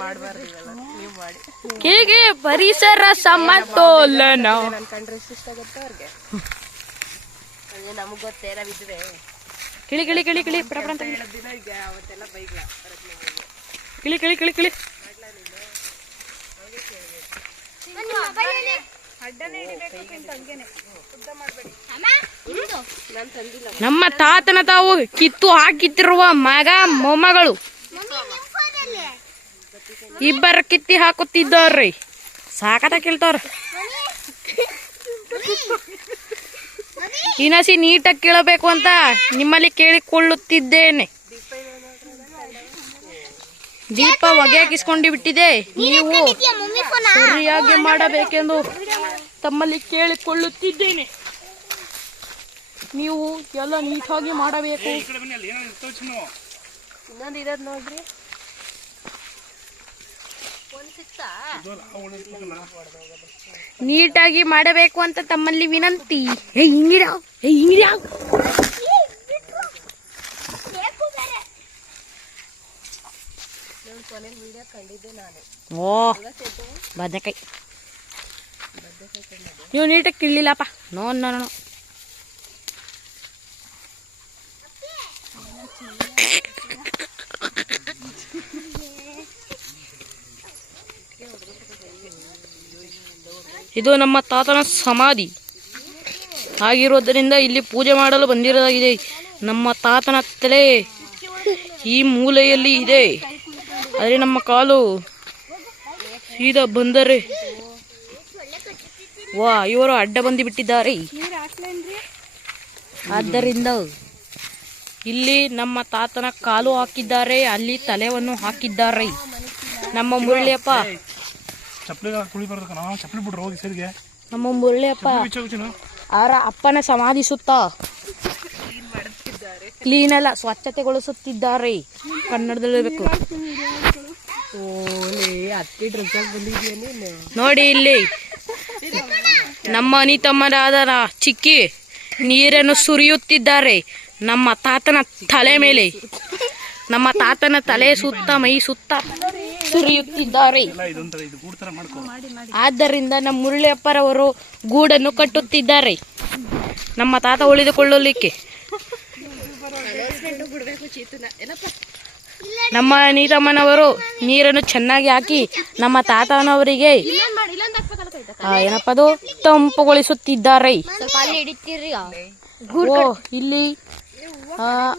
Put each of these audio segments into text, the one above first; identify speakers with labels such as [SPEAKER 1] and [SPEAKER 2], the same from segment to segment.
[SPEAKER 1] ಮಾಡಬಾರ್ದು ನೀವು ಮಾಡಿ.
[SPEAKER 2] ಹೀಗೆ ಪರಿಸರ ಸಮತೋಲನ.
[SPEAKER 1] ಇಷ್ಟ ಅವ್ರಿಗೆ? ಅದೇ ನಮಗ್ ಗೊತ್ತೇ
[SPEAKER 2] ಕಿಳಿ ಕಿಳಿ ಕಿಳಿ ಕಿಳಿ ಪಟ ಪಟ ಅಂತ ಕಿಳಿ. ದಿನ ಈಗ ಅವತ್ತೆಲ್ಲ ಬೈಗ್ಲ ಕಿಳಿ ಕಿಳಿ ಕಿಳಿ ಕಿಳಿ. ನಾನು ತಂದಿಲ್ಲ. ನಮ್ಮ ತಾತನ ತಾವು ಕಿತ್ತು ಹಾಕಿತ್ತಿರುವ ಮಗ ಮೊಮ್ಮಗಳು. ಇಬ್ಬರ ಕಿತ್ತಿ ಹಾಕುತ್ತಿದ್ದವ್ರಿ ಸಾಕತ ಕೇಳ್ತಾರ ಇನಸಿ ನೀಟಾಗಿ ಕೇಳಬೇಕು ಅಂತ ನಿಮ್ಮಲ್ಲಿ ಕೇಳಿಕೊಳ್ಳುತ್ತಿದ್ದೇನೆ. ದೀಪ ಹೊಗೆ ಹಾಕಿಸ್ಕೊಂಡು ಬಿಟ್ಟಿದೆ ನೀವು ಸರಿಯಾಗಿ ಮಾಡಬೇಕೆಂದು ತಮ್ಮಲ್ಲಿ ಕೇಳಿಕೊಳ್ಳುತ್ತಿದ್ದೇನೆ. ನೀವು ಎಲ್ಲ ನೀಟಾಗಿ ಮಾಡಬೇಕು ಇನ್ನೊಂದು ಇರೋದು ನೋಡ್ರಿ ಒಂದ್ ಸಿಕ್ತಾ ನೀಟಾಗಿ ಮಾಡಬೇಕು ಅಂತ ತಮ್ಮಲ್ಲಿ ವಿನಂತಿ. ಬದನೆಕಾಯಿ. ನೀವು ನೀಟಾಗಿ ಕಿಳ್ಳಿಲ್ಲಪ್ಪ ನೋ ನೋ ನೋ. ಇದು ನಮ್ಮ ತಾತನ ಸಮಾಧಿ. ಆಗಿರೋದರಿಂದ ಇಲ್ಲಿ ಪೂಜೆ ಮಾಡಲು ಬಂದಿರೋದಾಗಿದೆ. ನಮ್ಮ ತಾತನ ತಲೆ ಈ ಮೂಲೆಯಲ್ಲಿ ಇದೆ. ಆದರೆ ನಮ್ಮ ಕಾಲು ಸೀದಾ ಬಂದರೆ ವಾ, ಇವರು ಅಡ್ಡ ಬಂದು ಬಿಟ್ಟಿದ್ದಾರೆ. ಆದ್ದರಿಂದ ಇಲ್ಲಿ ನಮ್ಮ ತಾತನ ಕಾಲು ಹಾಕಿದ್ದಾರೆ, ಅಲ್ಲಿ ತಲೆವನ್ನು ಹಾಕಿದ್ದಾರೆ. ನಮ್ಮ ಮುರಳಿಯಪ್ಪ ಚಪ್ಪಲಿ ಕುಳಿ ಬರೋದಕ್ಕ ನಾವು ಚಪ್ಪಲಿ ಬಿಡ್ರು ಹೋಗಿ ಸರಿಗೆ ನಮ್ಮ ಮುರಳಿಯಪ್ಪ ಅವರ ಅಪ್ಪನ ಸಮಾಧಿ ಸುತ್ತ ಕ್ಲೀನ್ ಅಲ್ಲ ಸ್ವಚ್ಛತೆಗೊಳಿಸುತ್ತಿದ್ದಾರೆ ಕನ್ನಡದಲ್ಲಿರ್ಬೇಕು ನೋಡಿ ಇಲ್ಲಿ. ನಮ್ಮ ಅನಿತಮ್ಮನಾದ ನ- ಚಿಕ್ಕಿ ನೀರನ್ನು ಸುರಿಯುತ್ತಿದ್ದಾರೆ. ನಮ್ಮ ತಾತನ ತಲೆ ಮೇಲೆ. ನಮ್ಮ ತಾತನ ತಲೆ ಸುತ್ತ ಮೈ ಸುತ್ತ. ಸುರಿಯುತ್ತಿದ್ದಾರೆ. ಆದ್ದರಿಂದ ನಮ್ಮ ಮುರಳಿಯಪ್ಪರವರು ಗೂಡನ್ನು ಕಟ್ಟುತ್ತಿದ್ದಾರೆ. ನಮ್ಮ ತಾತ ಉಳಿದುಕೊಳ್ಳಲಿಕ್ಕೆ. ನಮ್ಮ ನೀತಮ್ಮನವರು ನೀರನ್ನು ಚೆನ್ನಾಗಿ ಹಾಕಿ ನಮ್ಮ ತಾತನವರಿಗೆ ಏನಪ್ಪದು ತಂಪುಗೊಳಿಸುತ್ತಿದ್ದಾರೆ. ಇಲ್ಲಿ ಆ,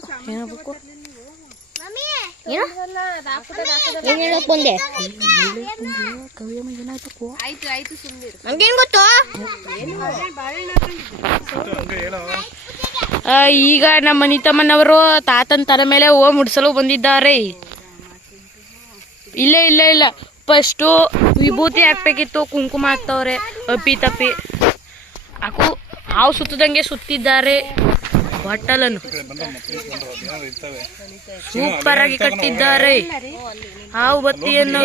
[SPEAKER 2] ನಮ್ಗೇನ್ ಗೊತ್ತು? ಈಗ ನಮ್ಮ ನಿತಮ್ಮನವರು ತಾತನ ತರ ಮೇಲೆ ಹೂವು ಮುಡಿಸಲು ಬಂದಿದ್ದಾರೆ. ಇಲ್ಲ ಇಲ್ಲ ಇಲ್ಲ. ಫಸ್ಟು ವಿಭೂತಿ ಹಾಕ್ಬೇಕಿತ್ತು ಕುಂಕುಮ ಹಾಕ್ತವ್ರೆ ಅಪ್ಪಿ ತಪ್ಪಿ ಹಾಕು ಹಾವು ಸುತ್ತದಂಗೆ ಸುತ್ತಿದ್ದಾರೆ. ಬಟ್ಟಲನ್ನು. ಸೂಪರ್ ಆಗಿ ಕಟ್ಟಿದ್ದಾರೆ. ಹಾವು ಬತ್ತಿಯನ್ನು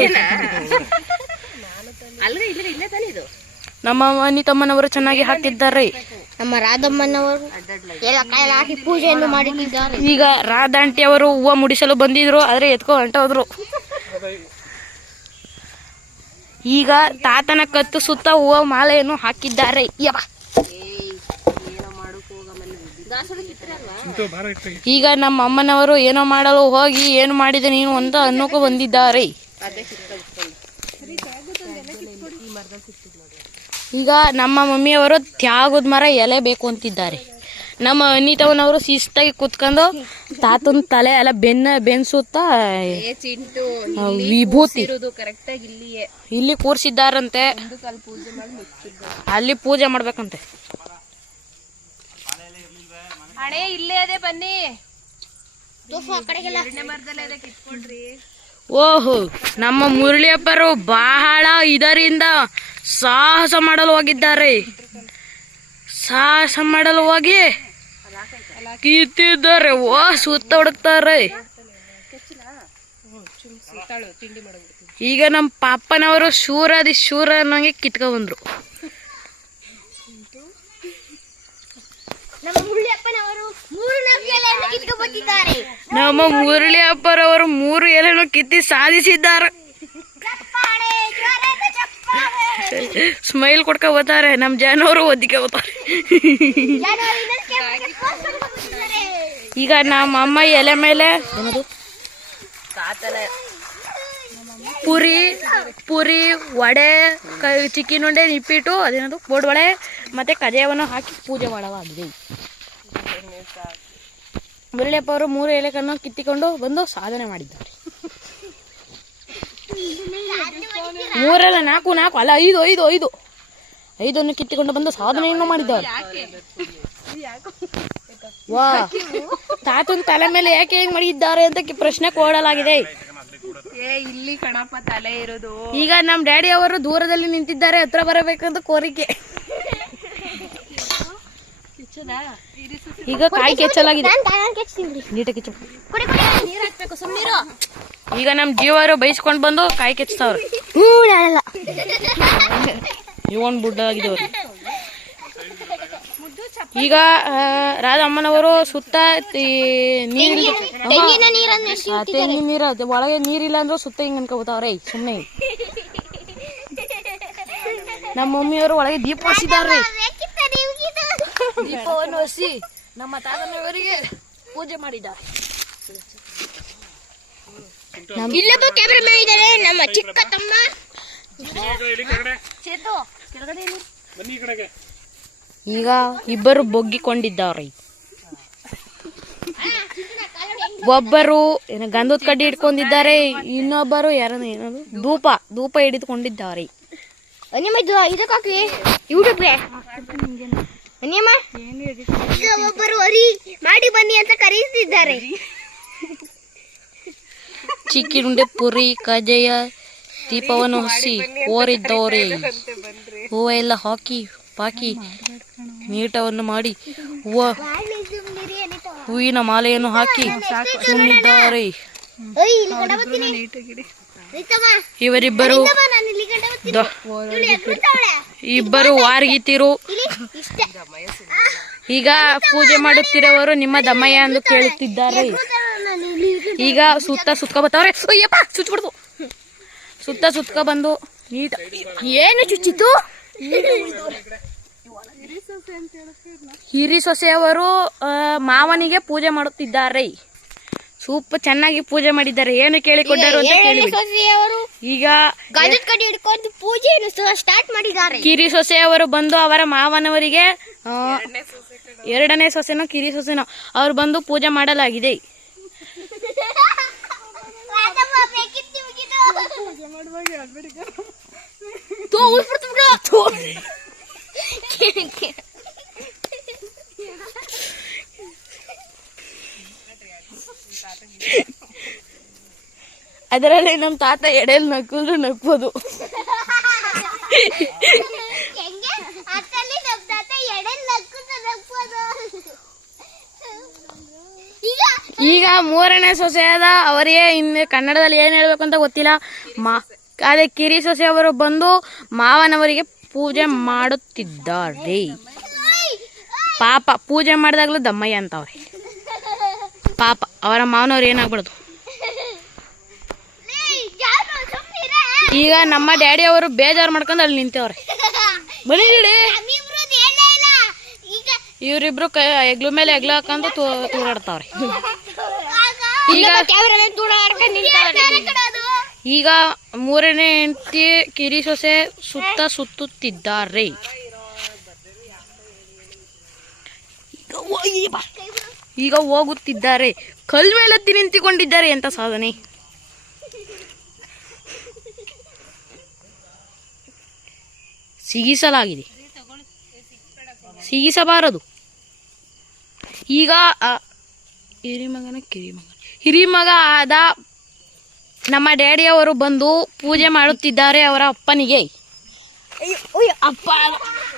[SPEAKER 2] ನಮ್ಮ ಮನಿ ತಮ್ಮನವರು ಚೆನ್ನಾಗಿ ಹಾಕಿದ್ದಾರೆ. ನಮ್ಮ ರಾಧಮ್ಮನವರು ಹಾಕಿ ಪೂಜೆಯನ್ನು ಮಾಡಿದ್ದಾರೆ ಈಗ ರಾಧಾಂಟಿ ಅವರು ಹೂವು ಮುಡಿಸಲು ಬಂದಿದ್ರು ಆದ್ರೆ ಎತ್ಕೊ ಹೊಂಟೋದ್ರು. ಈಗ ತಾತನ ಕತ್ತು ಸುತ್ತ ಹೂವು ಮಾಲೆಯನ್ನು ಹಾಕಿದ್ದಾರೆ. ಯಪ್ಪ. ಈಗ ನಮ್ಮ ಅಮ್ಮನವರು ಏನೋ ಮಾಡಲು ಹೋಗಿ ಏನು ಮಾಡಿದ ನೀನು ಅಂತ ಅನ್ನೋಕೆ ಬಂದಿದ್ದಾರೆ. ಈಗ ನಮ್ಮ ಮಮ್ಮಿಯವರು ತ್ಯಾಗದ ಮರ ಎಲೆ ಬೇಕು ಅಂತಿದ್ದಾರೆ. ನಮ್ಮ ಅನಿತವನವರು ಶಿಸ್ತಾಗಿ ಕುತ್ಕೊಂಡು ತಾತನ ತಲೆ ಎಲ್ಲ ಬೆನ್ನ ಬೆನ್ಸುತ್ತಾ ಏ ಚಿಂಟು ವಿಭೂತಿ. ಇರೋದು ಕರೆಕ್ಟ್ ಇಲ್ಲಿಯೇ. ಇಲ್ಲಿ ಕೂರ್ಸಿದ್ದಾರಂತೆ. ಅಲ್ಲಿ ಪೂಜೆ ಮಾಡ್ಬೇಕಂತೆ. ಹಣೆ ಇಲ್ಲೇ ಅದೇ ಬನ್ನಿ. ಎರಡನೇ ಮರದಲ್ಲೇ ಓಹೋ ನಮ್ಮ ಮುರಳಿಯಪ್ಪರು ಬಹಳ ಇದರಿಂದ ಸಾಹಸ ಮಾಡಲು ಹೋಗಿದ್ದಾರೆ. ಸಾಹಸ ಮಾಡಲು ಹೋಗಿ ಕಿತ್ತಿದ್ದಾರೆ ಓ ಸುತ್ತ ಹುಡುಕ್ತಾರೆ ಈಗ ನಮ್ಮ ಪಾಪನವರು ಶೂರಾದಿ ಶೂರ ಅನ್ನಂಗೆ ಕಿತ್ಕೊ ಬಂದ್ರು ನಮ್ಮ ಮುಳ್ಳಿಯಪ್ಪನವರು ಮೂರು ನವಿಯಲೆಯನ್ನು ಕಿತ್ಕೊಂಡು ಬಂದಿದ್ದಾರೆ ನಮ್ಮ ಮುರಳಿ ಅಪ್ಪರವರು ಮೂರು ಎಲೆಯನ್ನು ಕಿತ್ತಿ ಸಾಧಿಸಿದ್ದಾರೆ. ಸ್ಮೈಲ್ ಕೊಡ್ಕ ಹೋಗ್ತಾರೆ ನಮ್ಮ ಜನವರು ಒದಿಕೆ ಹೋಗ್ತಾರೆ ಈಗ ನಮ್ಮ ಅಮ್ಮ ಎಲೆ ಮೇಲೆ ಪುರಿ ಪುರಿ ವಡೆ ಕ ಚಿಕ್ಕಿನ ಉಂಡೆ ನಿಪ್ಪಿಟ್ಟು ಅದೇನದು? ಬೋಡ್ವಳೆ ಮತ್ತೆ ಕಜಾಯವನ್ನು ಹಾಕಿ ಪೂಜೆ ಮಾಡಲಾಗಿದೆ. ಮುರಳಿಯಪ್ಪ ಅವರು ಮೂರು ಎಲೆಗಳನ್ನು ಕಿತ್ತಿಕೊಂಡು ಬಂದು ಸಾಧನೆ ಮಾಡಿದ್ದಾರೆ. ಮೂರಲ್ಲ ನಾಲ್ಕು ನಾಲ್ಕು. ಅಲ್ಲ ಐದು ಐದು ಐದು. ಐದನ್ನು ಕಿತ್ತಿಕೊಂಡು ಬಂದು ಸಾಧನೆಯನ್ನು ಮಾಡಿದ್ದಾರೆ. ವಾ. ತಾತನ ತಲೆ ಮೇಲೆ ಯಾಕೆ ಹೆಂಗ್ ಮಾಡಿದ್ದಾರೆ ಅಂತ ಪ್ರಶ್ನೆ ಕೋಡಲಾಗಿದೆ ಏ ಇಲ್ಲಿ ಕಣಪ್ಪ ತಲೆ ಇರೋದು. ಈಗ ನಮ್ ಡ್ಯಾಡಿ ಅವರು ದೂರದಲ್ಲಿ ನಿಂತಿದ್ದಾರೆ ಹತ್ರ ಬರಬೇಕಂತ ಕೋರಿಕೆ. ಈಗ ಕಾಯಿ ಕೆಚ್ಚಲಾಗಿದೆ. ನೀಟಾಗಿ ಕೆಚ್ಚು. ನೀರ್ ಹಾಕ್ಬೇಕು ಸುಮ್ಮನಿರು ಈಗ ನಮ್ಮ ಜೀವರು ಬೈಸ್ಕೊಂಡು ಬಂದು ಕಾಯಿ ಕೆಚ್ತಾವ್ರೆ ಹ್ಞೂ ಇವನ್ ಬುಡ್ಡ ಆಗಿದವ್ರು ಈಗ ರಾಧಮ್ಮನವರು ಸುತ್ತ ಈ ನೀರು ತೆಂಗಿನ ನೀರು ಒಳಗೆ ನೀರಿಲ್ಲ ಅಂದ್ರೆ ಸುತ್ತ ಹಿಂಗ್ ಅನ್ಕೋತಾವ್ರೆ ಸುಮ್ಮನೆ ನಮ್ಮ ಮಮ್ಮಿಯವರು ಒಳಗೆ ದೀಪ ಹಚ್ಚಿದಾರ್ರಿ. ದೀಪವನ್ನು ಹಸಿ ನಮ್ಮ ತಾತನವರಿಗೆ ಪೂಜೆ ಮಾಡಿದ್ದಾರೆ. ಇಲ್ಲೊಬ್ಬ ಕ್ಯಾಮ್ರಾಮನ್ ಇದ್ದಾರೆ ನಮ್ಮ ಚಿಕ್ಕ ತಮ್ಮ. ಬನ್ನಿ ಈ ಕಡೆಗೆ. ಈಗ ಇಬ್ಬರು ಬೊಗ್ಗಿಕೊಂಡಿದ್ದಾರೆ. ಒಬ್ಬರು ಏನ ಗಂಧದ ಕಡ್ಡಿ ಹಿಡ್ಕೊಂಡಿದ್ದಾರೆ ಇನ್ನೊಬ್ಬರು ಯಾರನ್ನ ಏನದು? ಧೂಪ ಧೂಪ ಹಿಡಿದುಕೊಂಡಿದ್ದಾರೆ. ನಿಮ್ಮ ಇದು ಇದಕ್ಕಾಕಿ ಯೂಟ್ಯೂಬ್ಗೆ ಒಬ್ಬರು ಮಾಡಿ ಬನ್ನಿ ಅಂತ ಕರೆಯುತ್ತಿದ್ದಾರೆ ಚಿಕ್ಕಿರುಂಡೆ ಪುರಿ ಕಜೆಯ ದೀಪವನ್ನು ಹಸಿ ಓರಿದ್ದವರೇ ಹೂವ ಎಲ್ಲ ಹಾಕಿ ಪಾಕಿ ನೀಟವನ್ನು ಮಾಡಿ ಹೂವ ಹೂವಿನ ಮಾಲೆಯನ್ನು ಹಾಕಿ ಸುಮ್ಮಿದ್ದಾರೆ ಇವರಿಬ್ಬರು. ಇಬ್ಬರು ವಾರ್ಗಿತಿರು. ಈಗ ಪೂಜೆ ಮಾಡುತ್ತಿರುವವರು ನಿಮ್ಮ ದಮ್ಮಯ್ಯ ಎಂದು ಕೇಳುತ್ತಿದ್ದಾರೆ. ಈಗ ಸುತ್ತ ಸುತ್ಕ ಬರ್ತಾವ್ರೆ ಅಯ್ಯಪ್ಪ ಚುಚ್ಬಿಡ್ತು ಸುತ್ತ ಸುತ್ಕ ಬಂದು ನೀಟ್ ಏನು ಚುಚ್ಚಿತು ಹಿರಿ ಸೊಸೆಯವರು ಮಾವನಿಗೆ ಪೂಜೆ ಮಾಡುತ್ತಿದ್ದಾರೆ. ಸೂಪ್ ಚೆನ್ನಾಗಿ ಪೂಜೆ ಮಾಡಿದ್ದಾರೆ. ಏನು ಕೇಳಿಕೊಂಡರು ಅಂತ ಕೇಳಿ ಸೊಸೆಯವರು. ಈಗ ಗಜದ ಕಡ್ಡಿ ಹಿಡ್ಕೊಂಡು ಪೂಜೆಯನ್ನು ಸ್ಟಾರ್ಟ್ ಮಾಡಿದ್ದಾರೆ. ಕಿರಿ ಸೊಸೆಯವರು ಬಂದು ಅವರ ಮಾವನವರಿಗೆ ಎರಡನೇ ಸೊಸೆನೋ ಕಿರಿ ಸೊಸೆನೋ ಅವ್ರು ಬಂದು ಪೂಜೆ ಮಾಡಲಾಗಿದೆ. ತೂ, ಉಳ್ಸ್ಬಿಡ್ತು ಬಿಡು. ತೂ. ಅದರಲ್ಲಿ ನಮ್ಮ ತಾತ ಎಡೆಲ್ ನಕ್ಕಿದ್ರು ನಕ್ಬೋದು. ಈಗ ಮೂರನೇ ಮೂರನೇ ಸೊಸೆಯಾದ ಅವರಿಗೆ ಇನ್ನು ಕನ್ನಡದಲ್ಲಿ ಏನು ಹೇಳ್ಬೇಕು ಅಂತ ಗೊತ್ತಿಲ್ಲ. ಮಾ ಅದೇ ಕಿರಿ ಸೊಸೆ ಅವರು ಬಂದು ಮಾವನವರಿಗೆ ಪೂಜೆ ಮಾಡುತ್ತಿದ್ದಾರೆ. ಪಾಪ ಪೂಜೆ ಮಾಡಿದಾಗಲೂ ದಮ್ಮಯ್ಯ ಅಂತವ್ರೆ. ಪಾಪ, ಅವರ ಮಾವನವ್ರು ಸುಮ್ನಿರೆ? ಈಗ ನಮ್ಮ ಡ್ಯಾಡಿ ಅವರು ಬೇಜಾರು ಮಾಡ್ಕೊಂಡು ಅಲ್ಲಿ ನಿಂತವ್ರೆ ಬನ್ನಿ ಇವರಿಬ್ರು ಕೈ ಹೆಗ್ಲು ಮೇಲೆ ಹೆಗ್ಲು ಹಾಕೊಂಡು ತೂರಾಡ್ತಾವ್ರೆ ಈಗ. ಈಗ ಮೂರನೇ ಹೆಂಡತಿ ಕಿರಿ ಸೊಸೆ ಸುತ್ತ ಸುತ್ತುತ್ತಿದ್ದಾರೆ ಈಗ ಹೋಗುತ್ತಿದ್ದಾರೆ. ಕಲ್ ಮೇಲತ್ತಿ ನಿಂತಿಕೊಂಡಿದ್ದಾರೆ ಅಂತ ಸಾಧನೆ. ಸಿಗಿಸಲಾಗಿದೆ. ಸಿಗಿಸಬಾರದು. ಈಗ ಹಿರಿಮಗನ ಕಿರಿಮಗ ಹಿರಿಮಗ ಆದ ನಮ್ಮ ಡ್ಯಾಡಿಯವರು ಬಂದು ಪೂಜೆ ಮಾಡುತ್ತಿದ್ದಾರೆ ಅವರ ಅಪ್ಪನಿಗೆ. ಅಯ್ಯೋ, ಅಪ್ಪ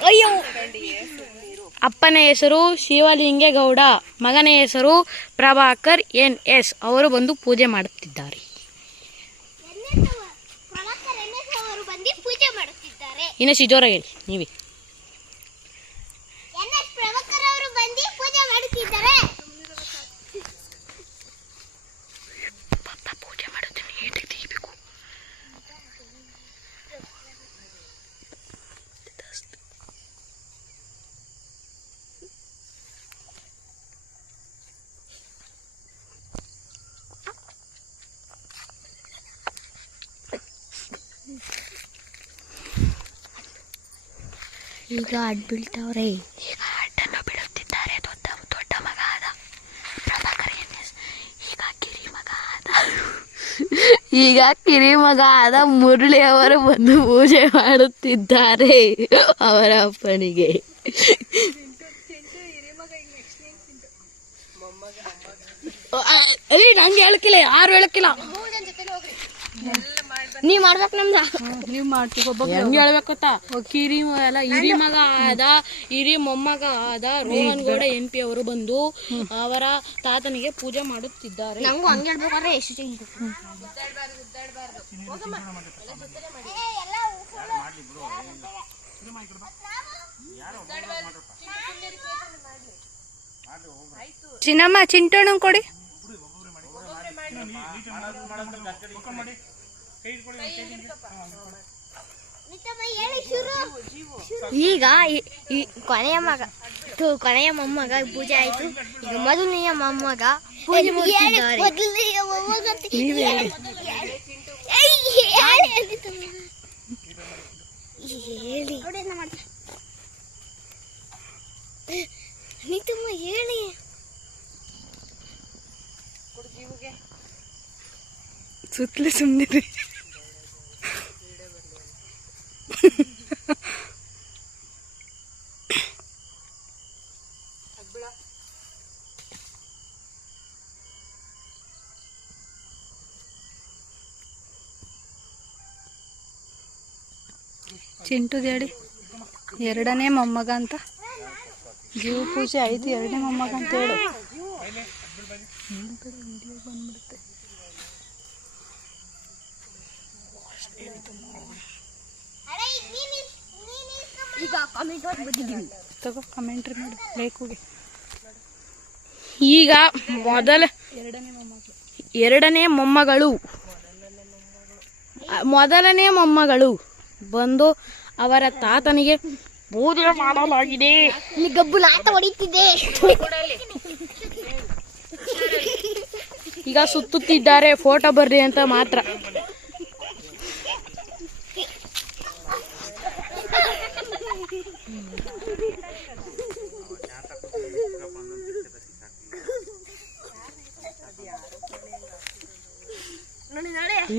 [SPEAKER 2] ಅಯ್ಯೋ. ಅಪ್ಪನ ಹೆಸರು ಶಿವಲಿಂಗೇಗೌಡ ಮಗನ ಹೆಸರು ಪ್ರಭಾಕರ್ ಎನ್ ಎಸ್ ಅವರು ಬಂದು ಪೂಜೆ ಮಾಡುತ್ತಿದ್ದಾರೆ. ಇನ್ನು ಸಿಜೋರ ಹೇಳಿ ನೀವೇ ಎನ್ ಎಸ್ ಪ್ರಭಾಕರ್ ಅವರು ಬಂದು ಪೂಜೆ ಮಾಡುತ್ತಿದ್ದಾರೆ ಪೂಜೆ ಮಾಡೋದು ನೀಟಾಗಿ ತೆಗಿಬೇಕು ಈಗ ಅಡ್ ಬೀಳ್ತಾವ್ರೆ. ಈಗ ಅಡ್ಡನ್ನು ಬಿಡುತ್ತಿದ್ದಾರೆ. ದೊಡ್ಡ ದೊಡ್ಡ ಮಗ ಆದ. ಪ್ರಭಾಕರ್ ಈಗ ಕಿರಿ ಮಗ ಆದ. ಈಗ ಕಿರಿ ಮಗ ಆದ ಮುರಳಿ ಅವರು ಬಂದು ಪೂಜೆ ಮಾಡುತ್ತಿದ್ದಾರೆ ಅವರ ಅಪ್ಪನಿಗೆ. ಅರಿ ನಂಗೆ ಹೇಳಕ್ಕಿಲ್ಲ, ಯಾರು ಹೇಳಕ್ಕಿಲ್ಲ. ನೀ ಮಾಡ್ಬೇಕು ನಮ್ದ? ನೀವ್ ಮಾಡ್ತೀವಿ ಹೆಂಗ್ ಹೇಳ್ಬೇಕತ್ತ ಕಿರಿ ಎಲ್ಲ ಹಿರಿ ಮಗ ಆದ ಹಿರಿ ಮೊಮ್ಮಗ ಆದ ರೋಹನ್ ಗೌಡ ಎಂ ಪಿ ಅವರು ಬಂದು ಅವರ ತಾತನಿಗೆ ಪೂಜೆ ಮಾಡುತ್ತಿದ್ದಾರೆ. ನಂಗೂ ಹಂಗೆ ಹೇಳ್ಬೇಕಾದ್ರೆ ಎಷ್ಟು ಚಿಂತೆ ಚಿನ್ನಮ್ಮ ಚಿಂಟೋಣ ಕೊಡಿ. ಈಗ ಕೊನೆಯ ಮಗ ಕೊನೆಯ ಮೊಮ್ಮಗ ಪೂಜೆ ಆಯ್ತು. ಈಗ ಮೊದಲನೆಯ ಮೊಮ್ಮಗ ಪೂಜೆ ಹೇಳಿ. ನಿತಮ್ಮ ಹೇಳಿ. ಸುತ್ತಲೇ ಸುಮ್ಮನೆ ಚಿಂಟು ಹೇಳಿ ಎರಡನೇ ಮೊಮ್ಮಗ ಅಂತ. ಜೀವ ಪೂಜೆ ಆಯ್ತು, ಎರಡನೇ ಮೊಮ್ಮಗ ಅಂತ ಹೇಳು. ಈಗ ಕಾಮೆಂಟ್ ಬಂದಿದ್ದೀವಿ ತಗೋ ಕಮೆಂಟ್ರಿ ಮಾಡಿ, ಲೈಕ್ಗೆ. ಈಗ ಮೊದಲ ಎರಡನೇ ಮೊಮ್ಮಗಳು. ಮೊದಲನೇ ಮೊಮ್ಮಗಳು. ಬಂದು ಅವರ ತಾತನಿಗೆ ಪೂಜೆ ಮಾಡಲಾಗಿದೆ. ಇಲ್ಲಿ ಗಬ್ಬು ನಾಟ ಹೊಡಿತಿದೆ. ಈಗ ಸುತ್ತುತ್ತಿದ್ದಾರೆ ಫೋಟೋ ಬರ್ರಿ ಅಂತ ಮಾತ್ರ.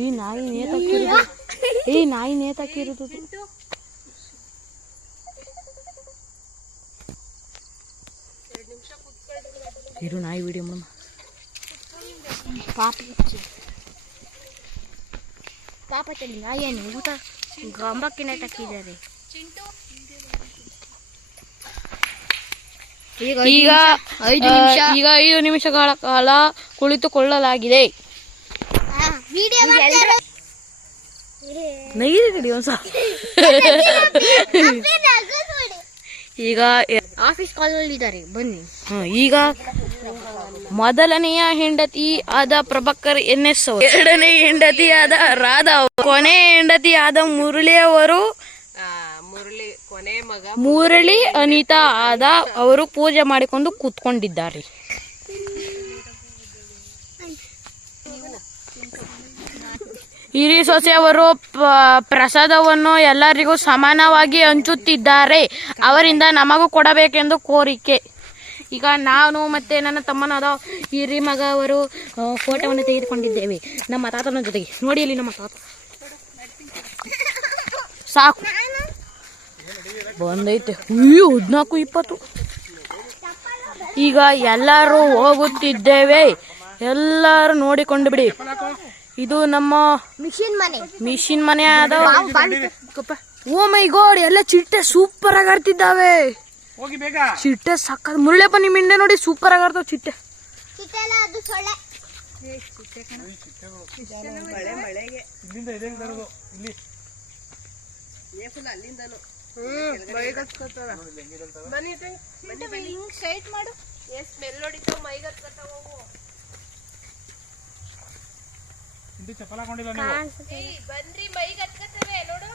[SPEAKER 2] ಈ ನಾಯಿ ನೇತಾಕಿರೋದು ಈ ನಾಯಿ ನೇತಾಕಿರೋದು ಇರು ನಾಯಿ ವಿಡಿಯೋ ಪಾಪ ಪಾಪ ಏನು ಊಟ? ಈಗ ಈಗ ಐದು ನಿಮಿಷ ಈಗ ಐದು ನಿಮಿಷಗಳ ಕಾಲ ಕುಳಿತುಕೊಳ್ಳಲಾಗಿದೆ. ನೈದು ಕಡಿ ಒಂದ್ಸ ಈಗ ಆಫೀಸ್ ಕಾಲಲ್ಲಿ ಇದ್ದಾರೆ ಬನ್ನಿ. ಈಗ ಮೊದಲನೆಯ ಹೆಂಡತಿ ಆದ ಪ್ರಭಾಕರ್ ಎನ್ ಎಸ್ ಅವರು ಎರಡನೇ ಹೆಂಡತಿ ಆದ ರಾಧಾ ಅವರು ಕೊನೆ ಹೆಂಡತಿ ಆದ ಮುರಳಿ ಅವರು ಮುರಳಿ ಕೊನೆ ಮಗ ಮುರಳಿ ಅನಿತಾ ಆದ ಅವರು ಪೂಜೆ ಮಾಡಿಕೊಂಡು ಕೂತ್ಕೊಂಡಿದ್ದಾರೆ. ಹಿರಿ ಸೊಸೆಯವರು ಪ್ರಸಾದವನ್ನು ಎಲ್ಲರಿಗೂ ಸಮಾನವಾಗಿ ಹಂಚುತ್ತಿದ್ದಾರೆ. ಅವರಿಂದ ನಮಗೂ ಕೊಡಬೇಕೆಂದು ಕೋರಿಕೆ. ಈಗ ನಾನು ಮತ್ತೆ ನನ್ನ ತಮ್ಮನಾದ ಹಿರಿ ಮಗ ಅವರು ಫೋಟೋವನ್ನು ತೆಗೆದುಕೊಂಡಿದ್ದೇವೆ. ನಮ್ಮ ತಾತನ ಜೊತೆಗೆ. ನೋಡಿ ಇಲ್ಲಿ ನಮ್ಮ ತಾತ. ಸಾಕು. ಬಂದೈತೆ. ಅಯ್ಯೋ, ಹದಿನಾಲ್ಕು ಇಪ್ಪತ್ತು. ಈಗ ಎಲ್ಲರೂ ಹೋಗುತ್ತಿದ್ದೇವೆ. ಎಲ್ಲರೂ ನೋಡಿಕೊಂಡು ಬಿಡಿ. ಇದು ನಮ್ಮ ಮಿಷಿನ್ ಮನೆ. ಮಿಷಿನ್ ಮನೆ ಆದ ಓ ಮೈ ಗೋಡ್ ಎಲ್ಲ ಚಿಟ್ಟೆ ಸೂಪರ್ ಆಗಿ ಆಡ್ತಿದ್ದಾವೆ ಹೋಗಿ ಬೇಗ. ಚಿಟ್ಟೆ ಸಕ್ಕ ಮುರಳಿಯಪ್ಪ ನಿಮ್ಮ ಹಿಂದೆ ನೋಡಿ ಸೂಪರ್ ಆಗಿ ಆಡ್ತಾವ ಚಿಟ್ಟೆ. ಸ್ಟ್ರೈಟ್ ಮಾಡು. ಎಸ್ ಸ್ಮೆಲ್ ಹೊಡಿತಾವ ಹತ್ಕೊತಾವ ಚಪ್ಪಲ ಹಾಕೊಂಡಿಲ್ಲ ನೀವು. ಬನ್ರಿ ಮೈಗೆ ಹತ್ಕತ್ತವೆ ನೋಡು.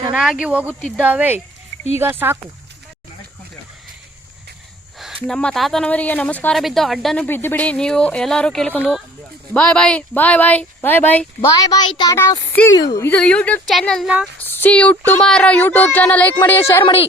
[SPEAKER 2] ಚೆನ್ನಾಗಿ ಹೋಗುತ್ತಿದ್ದಾವೆ. ಈಗ ಸಾಕು. ನಮ್ಮ ತಾತನವರಿಗೆ ನಮಸ್ಕಾರ ಬಿದ್ದು ಅಡ್ಡನ್ನು ಬಿದ್ದು ಬಿಡಿ ನೀವು ಎಲ್ಲರೂ ಕೇಳ್ಕೊಂಡು bye bye bye bye bye bye. Bye bye tata see you ಇದು ಯೂಟ್ಯೂಬ್ ಚಾನಲ್ನ see you tomorrow YouTube channel like ಮಾಡಿ ಶೇರ್ ಮಾಡಿ.